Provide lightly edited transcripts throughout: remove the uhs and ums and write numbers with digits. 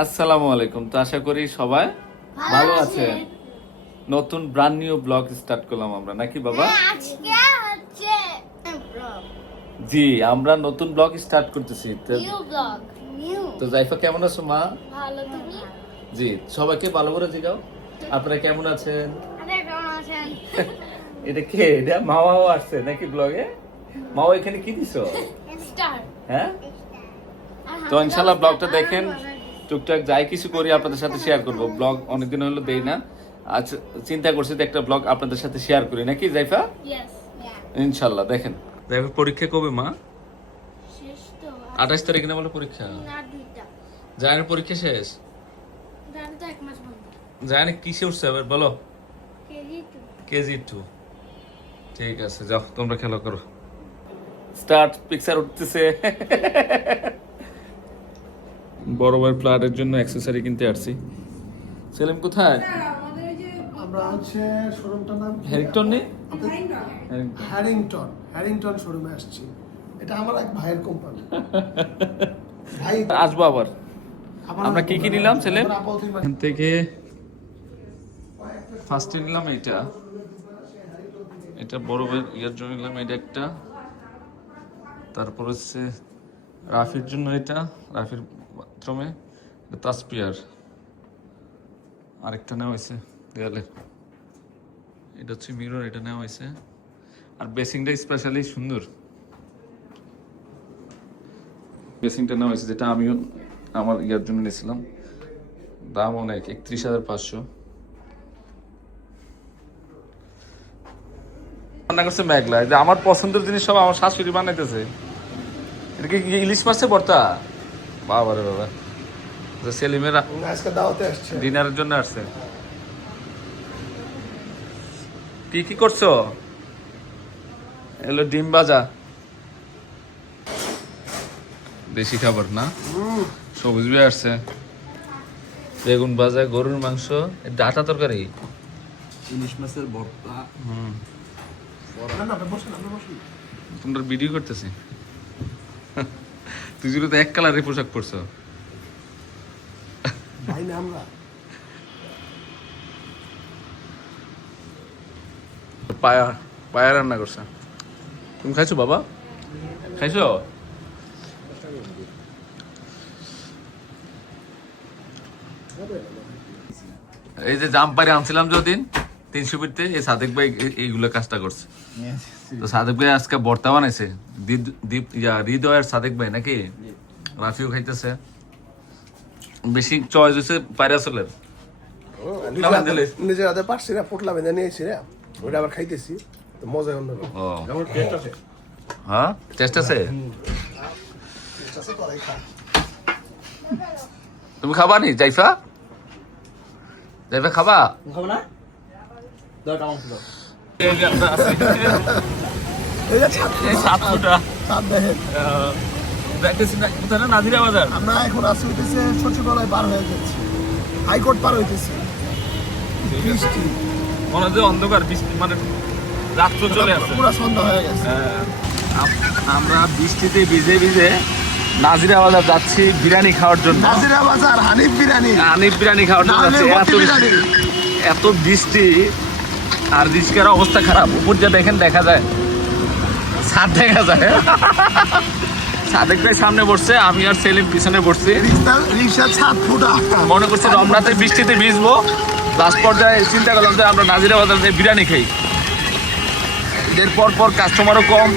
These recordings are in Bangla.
আসসালামু আলাইকুম। তো আশা করি সবাই ভালো আছে। নতুন ব্র্যান্ড নিউ ব্লগ স্টার্ট করলাম আমরা, নাকি বাবা? আজকে হচ্ছে ব্লগ জি, আমরা নতুন ব্লগ স্টার্ট করতেছি। নিউ ব্লগ নিউ তো জাইফা কেমন আছো মা? ভালো তুমি জি, সবাইকে ভালো করে জিগাও, আপনারা কেমন আছেন? আরে কেমন আছেন এটা কে? এটা মামাও আসছে নাকি ব্লগে? মাও এখানে কি দিছো? স্টার হ্যাঁ, তো ইনশাআল্লাহ ব্লগটা দেখেন। টুকটাক যাই কিছু করি আপনাদের সাথে শেয়ার করব। ব্লগ অনেকদিন হলো দেই না, আজ চিন্তা করছি যে একটা ব্লগ আপনাদের সাথে শেয়ার করি, নাকি জাইফা? ইয়েস ইনশাআল্লাহ দেখেন। জাইফার পরীক্ষা কবে মা? শেষ তো 28 তারিখে না বলে পরীক্ষা? না দুইটা জায়ানের পরীক্ষা শেষ। জানি তো এক মাস বন্ধ জায়ানে কিসে উঠছে এবার বলো? KG 2 KG 2। ঠিক আছে, যাও তোমরা খেলা করো। স্টার্ট। পিকচার উঠতেছে। বড় ভাইয়ের ফ্ল্যাটের জন্য অ্যাকসেসরি কিনতে আসছি। সেলিম কোথায়? আমরা হচ্ছে শোরুমটার নাম কি? হ্যারিংটন নেই? হ্যারিংটন শোরুমে আসছি। এটা আমার এক ভাইয়ের কোম্পানি। ভাই আসবো আবার। আমরা কি কি নিলাম সেলিম? এখান থেকে ফার্স্টে নিলাম এইটা, এটা বড় ভাইয়ের ইয়ার জন্য নিলাম এটা একটা। তারপর হচ্ছে রাফির জন্য এটা, রাফির বাথরুমে তাসপিয়ার। আরেকটা নেওয়া হয়েছে দেয়ালে, এটা হচ্ছে মিরর, এটা নেওয়া হয়েছে। আর বেসিংটা স্পেশালি সুন্দর, বেসিংটা নেওয়া হয়েছে যেটা আমিও আমার ইয়ার জন্য নিয়েছিলাম। দাম অনেক, 31,500। রান্না করছে মেঘলা। যে আমার পছন্দের জিনিস সব আমার শাশুড়ি বানাইতেছে। এটা কি ইলিশ মাছের ভর্তা? বাবা রে বাবা। সেলিমের আজকে দাওয়াতে আসছে। ডিনারের জন্য আসছে। কি কি করছো? এলো ডিম ভাজা, দেশি খাবার না? সবুজ বিয়ে আসছে, বেগুন ভাজা, গরুর মাংস, ডাটা তরকারি, ইলিশ মাছের ভর্তা। না না আপনি বসুন, আপনি বসুন। তোমরা ভিডিও করতেছি। তুই যদি তো এক কালারের পোশাক পরছো। ভাই না আমরা। পায়া পায়া রান্না করছে। তুমি খাইছো বাবা? খাইছো? এই যে জাম্পারে আনছিলাম যদিন 300 ফিটতে, এই সাদেক ভাই এইগুলো কাজটা করছে। তো সাদেক ভাই আজকে ভর্তা বানাইছে। হৃদয় আর সাদেক ভাই নাকি? রাফিও খাইতেছে। বেশি চয়েস হয়েছে পায়রাসলের। নিজের হাতে পারছি না, পোটলা বেঁধে নিয়েছি রে, ওটা আবার খাইতেছি, তো মজা অন্য। ও হ্যাঁ, টেস্ট আছে। তুমি খাবা নি জাইফা? জাইফা খাবা? খাবো না? দরকার আমার ছিল। এই যে ছাদ, এই 7 ফুটা ছাদ দেখেন। দেখতেছি না কোথায়, না নাজিরা বাজার? আমরা এখন আসি হইতেছে সচিবালয় পার হয়ে যাচ্ছি, হাইকোর্ট পার হইতেছি। বৃষ্টি মনে হচ্ছে অন্ধকার, বৃষ্টি মানে রাত্র চলে আসছে। পুরো সন্ধ্যা হয়ে গেছে। আমরা বৃষ্টিতে ভিজে ভিজে নাজিরা বাজার যাচ্ছি বিরিয়ানি খাওয়ার জন্য। নাজিরা বাজার হানিফ বিরিয়ানি। হানিফ বিরিয়ানি খাওয়ার জন্য নাহলে যাচ্ছি। মতি বিরিয়ানি। এত বৃষ্টি আর রিস্কার অবস্থা খারাপ। উপর যা দেখেন দেখা যায়, ছাদ দেখা যায়। সাদেক ভাই সামনে বসছে, আমি আর সেলিম পিছনে বসছি। রিক্সার ছাদ ফুটা। মনে করছি রমনাতে বৃষ্টিতে ভিজবো, লাস্ট পর্যায়ে চিন্তা করলাম যে আমরা নাজিরা বাজার দিয়ে বিরিয়ানি খাই। ঈদের পর পর কাস্টমারও কম,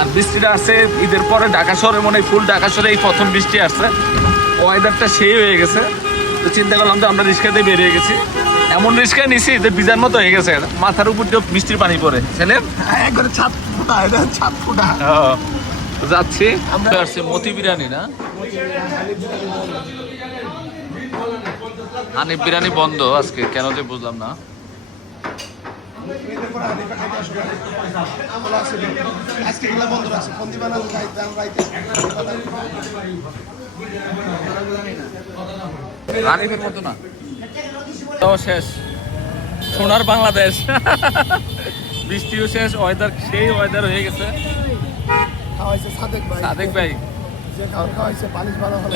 আর বৃষ্টিটা আসছে ঈদের পরে ঢাকা শহরে, মনে হয় ফুল ঢাকা শহরে এই প্রথম বৃষ্টি আসছে। ওয়েদারটা সেই হয়ে গেছে, তো চিন্তা করলাম যে আমরা রিক্সাতে বেরিয়ে গেছি। এমন রিক্সায় নিছি যে বিজার মতো হয়ে গেছে, মাথার উপর দিয়ে বৃষ্টির পানি পড়ে। ছেলে একবারে ছাদ ফুটা, এটা ছাদ ফুটা। যাচ্ছি আমরা। আসছে মতি বিরিয়ানি না? হানিফ বিরিয়ানি বন্ধ আজকে, কেন যে বুঝলাম না। আজকে গুলা বন্ধ আছে, ফোন দিবা না রাইতে। হানিফের মতো না। তো শেষ, সোনার বাংলাদেশ। বৃষ্টিও শেষ, ওয়েদার সেই ওয়েদার হয়ে গেছে। খাওয়াইছে সাদেক ভাই। সাদেক ভাই যে খাবার খাওয়াইছে পালিশ ভালো হলো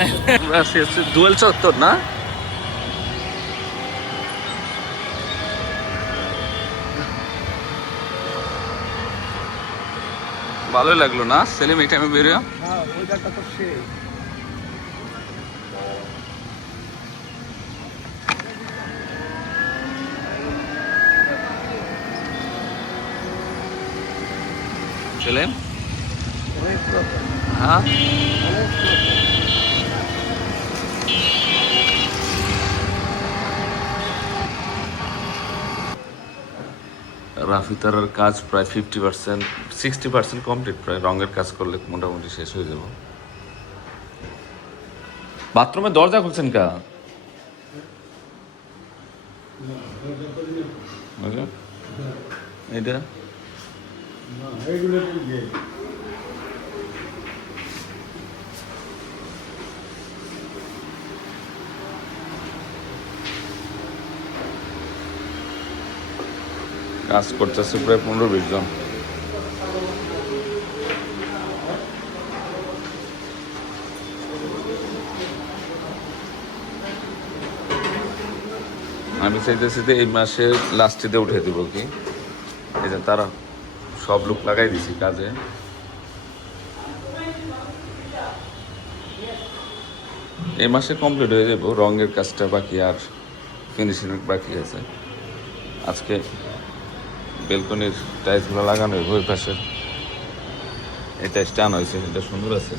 দুয়েল চত্বর না? ভালোই লাগলো না সেলিম এই টাইমে বেরোয়? হ্যাঁ ওইটা তো সেই সেলিম হ্যাঁ রাফি তারার কাজ প্রায় 50% 60% কমপ্লিট, প্রায় রঙের কাজ করলে মোটামুটি শেষ হয়ে যাব। বাথরুমের দরজা খুলছেন কা? এটা কাজ করতেছে প্রায় 15-20 জন। আমি চাইতেছি যে এই মাসে লাস্টেতে উঠে দিব কি, এই যে তারা সব লোক লাগাই দিছি কাজে। এই মাসে কমপ্লিট হয়ে যাব, রঙের কাজটা বাকি আর ফিনিশিং বাকি আছে। আজকে বেলকনির টাইলসগুলো লাগানো হইব, ওই পাশের এই টাইলসটা আনা হয়েছে, এটা সুন্দর আছে।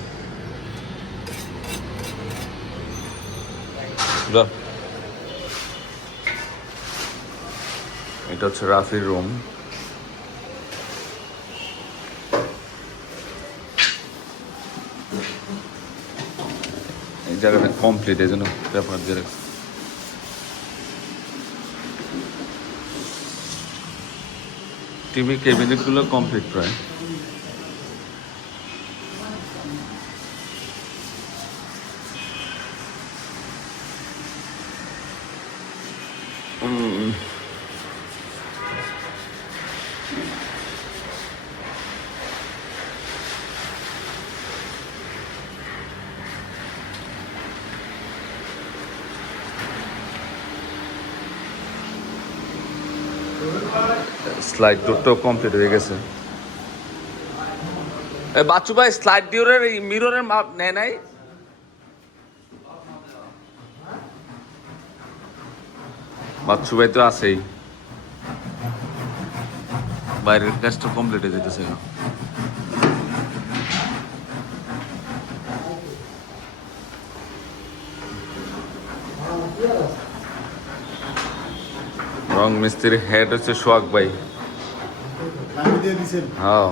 এটা হচ্ছে রাফির রুম। এই জায়গাটা কমপ্লিট, এই জন্য পেপার দিয়ে রাখছি। টিভি ক্যাবিনেটগুলো কমপ্লিট প্রায়। স্লাইড ডোরটাও কমপ্লিট হয়ে গেছে। বাচ্চু ভাই স্লাইড ডোরের এই মিররের মাপ নেয় নাই? বাচ্চু ভাই তো আছেই, বাইরের কাজটা কমপ্লিট হয়ে যেতেছে। রং মিস্ত্রির হেড হচ্ছে সোহাগ ভাই। হ্যাঁ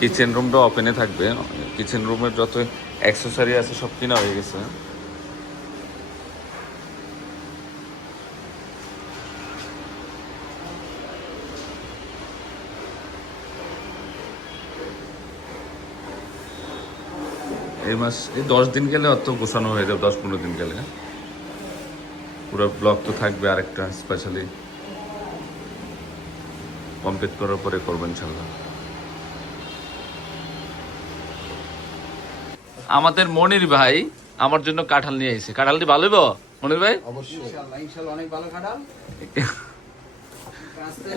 কিচেন রুমটা ওপেনে থাকবে। কিচেন রুমের যত অ্যাক্সেসরি আছে সব কিনা হয়ে গেছে। এই মাস এই 10 দিন গেলে অত গোছানো হয়ে যাবে, 10-15 দিন গেলে পুরো ব্লক তো থাকবে। আরেকটা স্পেশালি কমপ্লিট করার পরে করবেন ইনশাল্লাহ। আমাদের মনির ভাই আমার জন্য কাঁঠাল নিয়ে আইছে। কাঁঠালটি ভালো হইব মনির ভাই? অবশ্যই ইনশাআল্লাহ অনেক ভালো কাঁঠাল।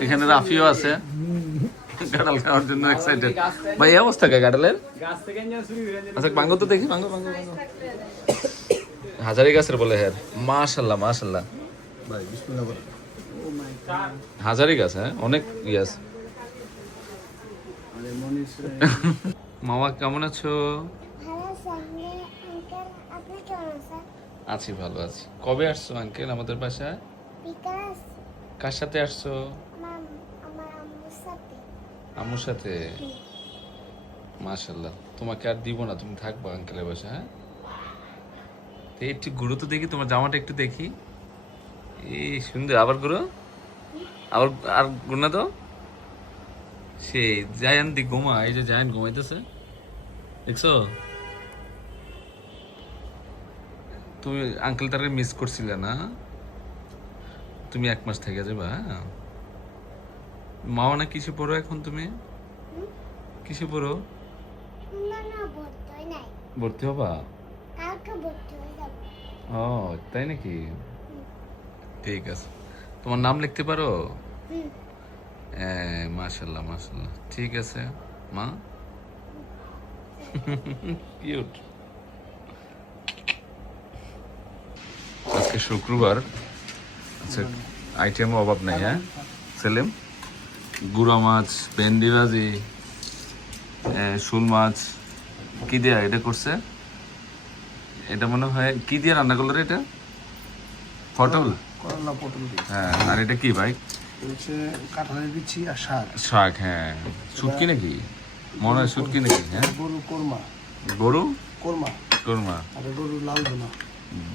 এখানে রাফিও আছে, কাঁঠাল খাওয়ার জন্য এক্সাইটেড। ভাই এই অবস্থা কে কাঁঠালের? আচ্ছা ভাঙ্গো তো দেখি, ভাঙ্গো ভাঙ্গো ভাঙ্গো। হাজারি গাছের বলে হ্যাঁ, মাশাআল্লাহ মাশাআল্লাহ ভাই বিসমিল্লাহ বলেন। হাজারি গাছ, হ্যাঁ অনেক ইয়াস। মামা কেমন আছো? আছি, ভালো আছি। কবে আসছো আঙ্কেল আমাদের বাসায়? কার সাথে আসছো? আম্মুর সাথে। মাশাআল্লাহ, তোমাকে আর দিব না, তুমি থাকবা আঙ্কেলের বাসায়। হ্যাঁ তো একটু ঘুরো তো দেখি, তোমার জামাটা একটু দেখি। এই সুন্দর, আবার ঘুরো, আবার আর ঘুর না তো। সে জায়ান দি ঘুমা, এই যে জায়ান ঘুমাইতেছে দেখছো? তুমি আঙ্কেলটারে মিস করছিলে না? তুমি 1 মাস থেকে যাবা, হ্যাঁ? মাও না কিসে পড়ো এখন তুমি? কিসে পড়ো? না না ভর্তি হয় নাই, ভর্তি হবা? কালকে ভর্তি হয়ে যাব। ও তাই নাকি? ঠিক আছে, তোমার নাম লিখতে পারো? মাশাল্লাহ মাশাল্লাহ, ঠিক আছে মা। কিউট। আজকে শুক্রবার, আচ্ছা আইটেম অভাব নাই, হ্যাঁ সেলিম? গুঁড়া মাছ, ভেন্ডি ভাজি, শোল মাছ, কি দিয়া এটা করছে? এটা মনে হয় কি দিয়ে রান্না করলো রে এটা? পটল? করলা পটল দিয়ে। হ্যাঁ, আর এটা কি ভাই? হচ্ছে কাঁঠালের বিচি আর শাক। শাক, হ্যাঁ। শুটকি নাকি? মনে হয় শুটকি নাকি? হ্যাঁ, গরু কোরমা। গরু কোরমা কোরমা। আর গরু লাল ভুনা।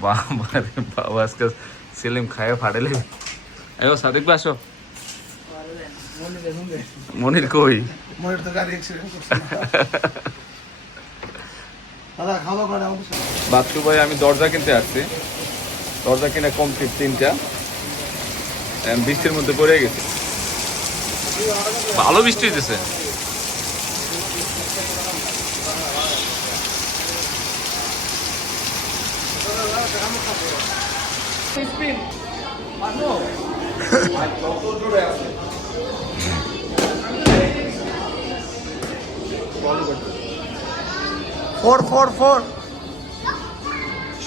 বাবা রে বাবা, আজকে সেলিম খায় ফাটেলে। আয়ো সাদিক ভাই আসো। মনির কই? মনের তো গাড়ি অ্যাক্সিডেন্ট করছে না। দাদা খাওয়া দাওয়া করে আমাদের সাথে। বাচ্চু ভাই আমি দরজা কিনতে আসছি, দরজা কিনে কমপ্লিট 3টা, বৃষ্টির মধ্যে পড়ে গেছে, ভালো বৃষ্টি হইতেছে। ফোর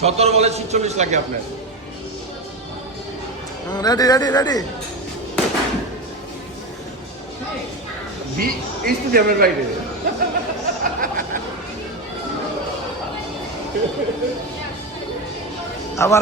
17 বলে 46 লাগে আপনার। রেডি স্টেডিয়ামের বাইরে আবার